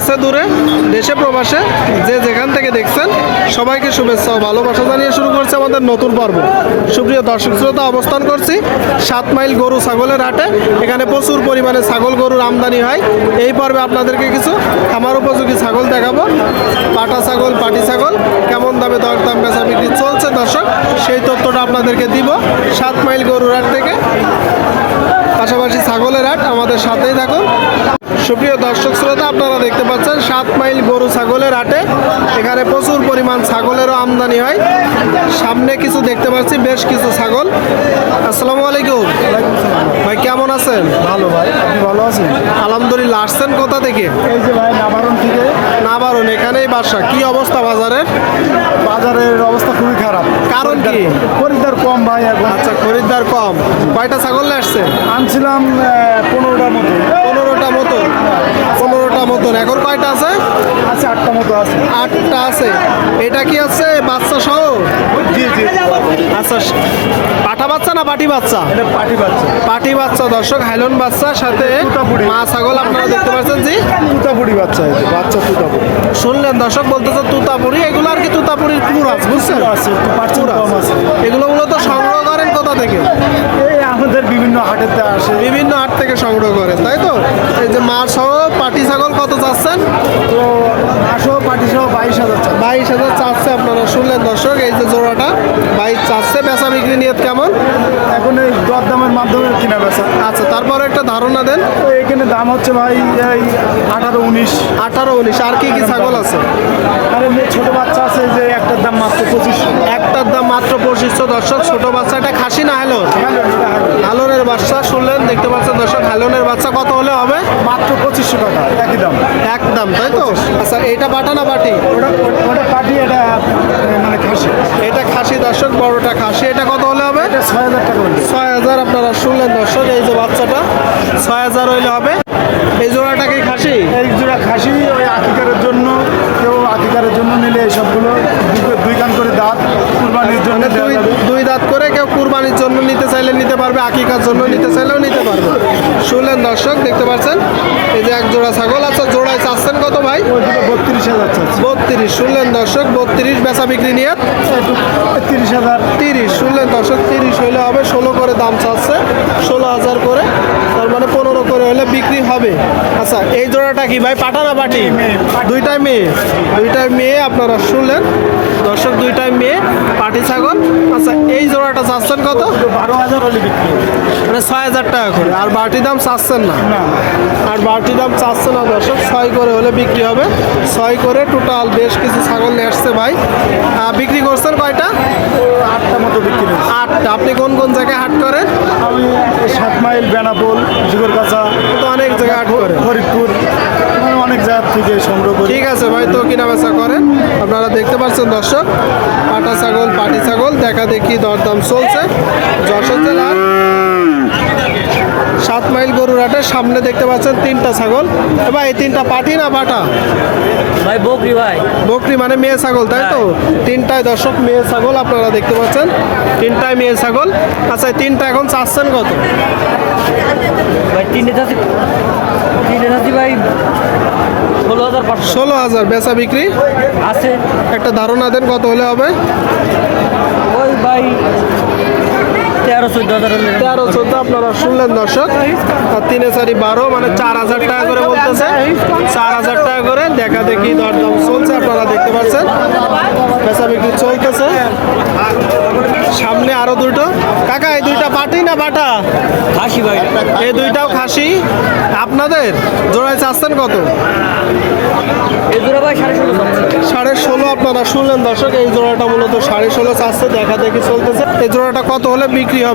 কাছে দূরে, দেশে, প্রবাসে, যে যেখান থেকে দেখছেন, সবাইকে শুভেচ্ছা ও ভালোবাসা জানিয়ে শুরু করছে আমাদের নতুন পর্ব। সুপ্রিয় দর্শক শ্রোতা, অবস্থান করছি সাত মাইল গরু ছাগলের হাটে। এখানে প্রচুর পরিমাণে ছাগল গরুর আমদানি হয়। এই পর্বে আপনাদেরকে কিছু খামার উপযোগী ছাগল দেখাবো। পাটা ছাগল, পাটি ছাগল, কেমন দামে দর দাম বেচা বিক্রি চলছে দর্শক? সেই তথ্যটা আপনাদেরকে দিব সাত মাইল গরুর হাট থেকে পাশাপাশি ছাগলের হাট আমাদের সাথেই থাকুন সুপ্রিয় দর্শক শ্রোতা আপনারা দেখতে পাচ্ছেন সাত মাইল গরু ছাগলের হাটে। এখানে প্রচুর পরিমাণ ছাগলেরও আমদানি হয়। সামনে কিছু দেখতে পাচ্ছি বেশ কিছু ছাগল। আসসালামু আলাইকুম। ভাই কেমন আছেন? ভালো ভাই আপনি ভালো আছেন? আলহামদুলিল্লাহ আসছেন কোথা থেকে? এই যে ভাই নাবারণ থেকে। না বারণ এখানেই বাসা। কি অবস্থা বাজারের? বাজারের অবস্থা খুবই খারাপ। কারণ কি? খরিদ্দার কম। ভাই আচ্ছা খরিদ্দার কম। কয়টা ছাগল নিয়ে আসছেন আনছিলাম পনেরোটার মতো। পনেরোটা মতন পনেরোটা মতন এখন কয়টা আছে? আছে আটটা মতো আছে। আটটা আছে। এটা কি আছে বাচ্চা সহ? জি জি। আচ্ছা পাঠা বাচ্চা না পাটি বাচ্চা? এটা পাটি পাচ্ছে পাটি বাচ্চা দর্শক হাইলন বাচ্চার সাথে। মা ছাগল আপনারা দেখতে পাচ্ছেন জি? তুতাপুরি বাচ্চা এই বাচ্চা তুতাপুরি শুনলেন দর্শক বলতেছে তুতাপুরি এগুলো আর কি তুতাপুরির বুঝছেন? আছে একটু পার্সেন্ট কম আছে এগুলো মূলত সংগ্রহ করেন কোথা থেকে এই আমাদের বিভিন্ন হাটেতে আসে বিভিন্ন হাট থেকে সংগ্রহ করেন তাই তো এই যে মা সহ পাটি ছাগল কত চাচ্ছেন তো আশো পাটি সহ বাইশ হাজার টাকা বাইশ হাজার চাচ্ছে আপনারা শুনলেন দর্শক এই যে জোড়াটা বাইশ চাচ্ছে বেচা বিক্রি নিয়ত কেমন এখন এই দর দামের মাধ্যমে কিনা বেচা আচ্ছা তারপরে একটা ধারণা দেন তো এখানে দাম হচ্ছে ভাই এই আঠারো উনিশ। আঠারো উনিশ। আর কি কি ছাগল আছে? আর ছোট বাচ্চা আছে যে একটার দাম মাত্র পঁচিশশো একটার দাম মাত্র পঁচিশশো দর্শক ছোট বাচ্চাটা খাসি না হ্যালো হালনের বাচ্চা শুনলেন? দেখতে পাচ্ছেন দর্শক হালনের বাচ্চা কত হলে হবে? মাত্র পঁচিশশো টাকা একই দাম। এক দাম তাই তো? আচ্ছা এইটা বাটা না বাটি? ওটা ওটা পাটি এটা আহ, মানে খাসি এটা খাসি দর্শক বড়টা খাসি এটা কত হলে হবে এটা ছয় হাজার টাকা হলে ছয় হাজার আপনারা শুনলেন দর্শক এই যে বাচ্চাটা ছয় হাজার হইলে হবে। এই জোড়াটা কি খাসি? এই জোড়া খাসি ওই আকিকারের জন্য কেউ আকিকারের জন্য নিলে এই সবগুলো। দুই- কান করে দাঁত কুরবানির জন্য মানে দুই দুই দাঁত করে কেউ কুরবানির জন্য নিতে চাইলে নিতে পারবে আকিকার জন্য নিতে চাইলেও নিতে পারবে। শুনলেন দর্শক দেখতে পাচ্ছেন? এই যে এক জোড়া ছাগল আচ্ছা জোড়ায় চাচ্ছেন কত ভাই? বত্রিশ হাজার বত্রিশ শুনলেন দর্শক বত্রিশ বেচা বিক্রি নিয়ে। তিরিশ হাজার। তিরিশ শুনলেন দর্শক তিরিশ হইলে হবে ষোলো করে দাম চাচ্ছে ষোলো হাজার করে। মানে পনেরো করে হলে বিক্রি হবে। আচ্ছা এই জোড়াটা কি ভাই? পাঠা না পাটি? দুইটাই মেয়ে। দুইটাই মেয়ে। আপনারা শুনলেন। দর্শক দুইটাই মেয়ে পাটি ছাগল। আচ্ছা এই জোড়াটা চাচ্ছেন কত? বারো হাজার হলে বিক্রি মানে ছয় হাজার টাকা করে। আর বাটি দাম চাচ্ছেন না? আর বাটি দাম চাচ্ছে না দর্শক ছয় করে হলে বিক্রি হবে। ছয় করে টোটাল বেশ কিছু ছাগল নিয়ে আসছে ভাই। বিক্রি করছেন কয়টা? আটটা মতো বিক্রি হয়েছে। আটটা। আপনি কোন কোন জায়গায় হাট করেন? আমি সাত মাইল বেনাপোল জিগরগাছা তো অনেক জায়গায় হাট করেন। ফরিদপুর অনেক জায়গা থেকে সংগ্রহ করি। ঠিক আছে ভাই তো কিনা বেচা করেন। আপনারা দেখতে পাচ্ছেন দর্শক পাটা ছাগল পাটি ছাগল দেখা দেখি দরদাম চলছে। যশোর জেলার সাত মাইল গরুর হাটের সামনে দেখতে পাচ্ছেন তিনটা ছাগল। এবার এই তিনটা পাঠি না পাটা ভাই বকরি ভাই। বকরি মানে মেয়ে ছাগল তাই তো? তিনটায় দর্শক মেয়ে ছাগল আপনারা দেখতে পাচ্ছেন। তিনটায় মেয়ে ছাগল। আচ্ছা তিনটা এখন চাচ্ছেন কত? ভাই তিনটে তিনটে ভাই ষোলো হাজার পাঁচশো। ষোলো হাজার বেচা বিক্রি? আছে। একটা ধারণা দেন কত হলে হবে? ওই ভাই তেরো চোদ্দ হাজার তেরো চোদ্দ আপনারা শুনলেন দর্শক। আর তিনে চারি বারো মানে চার হাজার টাকা করে বলতেছে। চার হাজার টাকা করে দেখা দেখি দরদাম চলছে আপনারা দেখতে পাচ্ছেন। বেচা বিক্রি চলতেছে। সামনে আরও দুটো। কাকা এই দুইটা পাটি না বাটা? খাসি ভাই। এই দুইটাও খাসি। আপনাদের জোড়ায় চাচ্ছেন কত? সাড়ে ষোলো সাড়ে ষোলো আপনারা শুনলেন দর্শক এই জোড়াটা মূলত সাড়ে ষোলো চাচ্ছে দেখা দেখি চলতেছে। এই জোড়াটা কত হলে বিক্রি হবে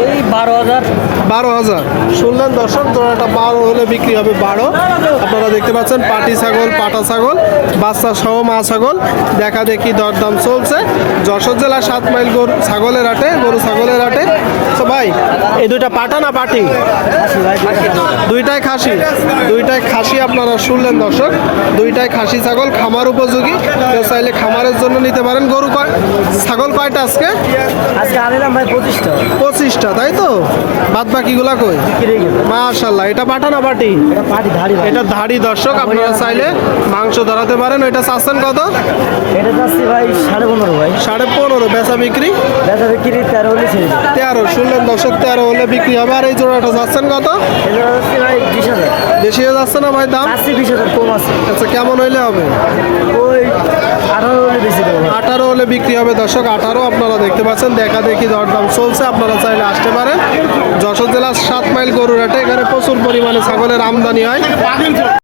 ওই বারো হাজার। বারো হাজার। শুনলেন দর্শক জোড়াটা বারো হলে বিক্রি হবে বারো। আপনারা দেখতে পাচ্ছেন পাটি ছাগল পাটা ছাগল বাচ্চা সহ মা ছাগল। দেখা দেখি দরদাম চলছে। যশোর জেলা সাত মাইল গরু ছাগলের হাটে গরু ছাগলের হাটে ভাই এই দুইটা পাটা না পাটি? দুইটাই খাসি। দুইটাই খাসি আপনারা শুনলেন দর্শক। দুইটাই খাসি ছাগল খামার উপযোগী। কেউ চাইলে খামারের জন্য নিতে পারেন। গরু ছাগল কয়টা আজকে? আজকে আনিলাম ভাই পঁচিশটা। পঁচিশটা তাই তো? বাদ বাকিগুলা কই? মাশাল্লাহ এটা পাঠা না পাটি? এটা পাটি ধাড়ি দর্শক আপনারা চাইলে মাংস ধরাতে পারেন। এটা চাচ্ছেন কত? এটা যাচ্ছি ভাই সাড়ে পনেরো ভাই। সাড়ে পনেরো বেচা বিক্রি? বেচা বিক্রি তেরো তেরো শুনলেন দর্শক তেরো হলে বিক্রি হবে। আর এই জোড়াটা যাচ্ছেন কত? বিশ হয়ে যাচ্ছে না ভাই দাম? কম আছে। আচ্ছা কেমন হইলে হবে? ওই আঠারো হলে বেশি আঠারো হলে বিক্রি হবে দর্শক আঠারো আপনারা দেখতে পাচ্ছেন। দেখা দেখি দরদাম চলছে আপনারা চাইলে আসতে পারেন। যশোর জেলার সাত মাইল গরুরাটে এখানে প্রচুর পরিমাণে ছাগলের আমদানি হয়।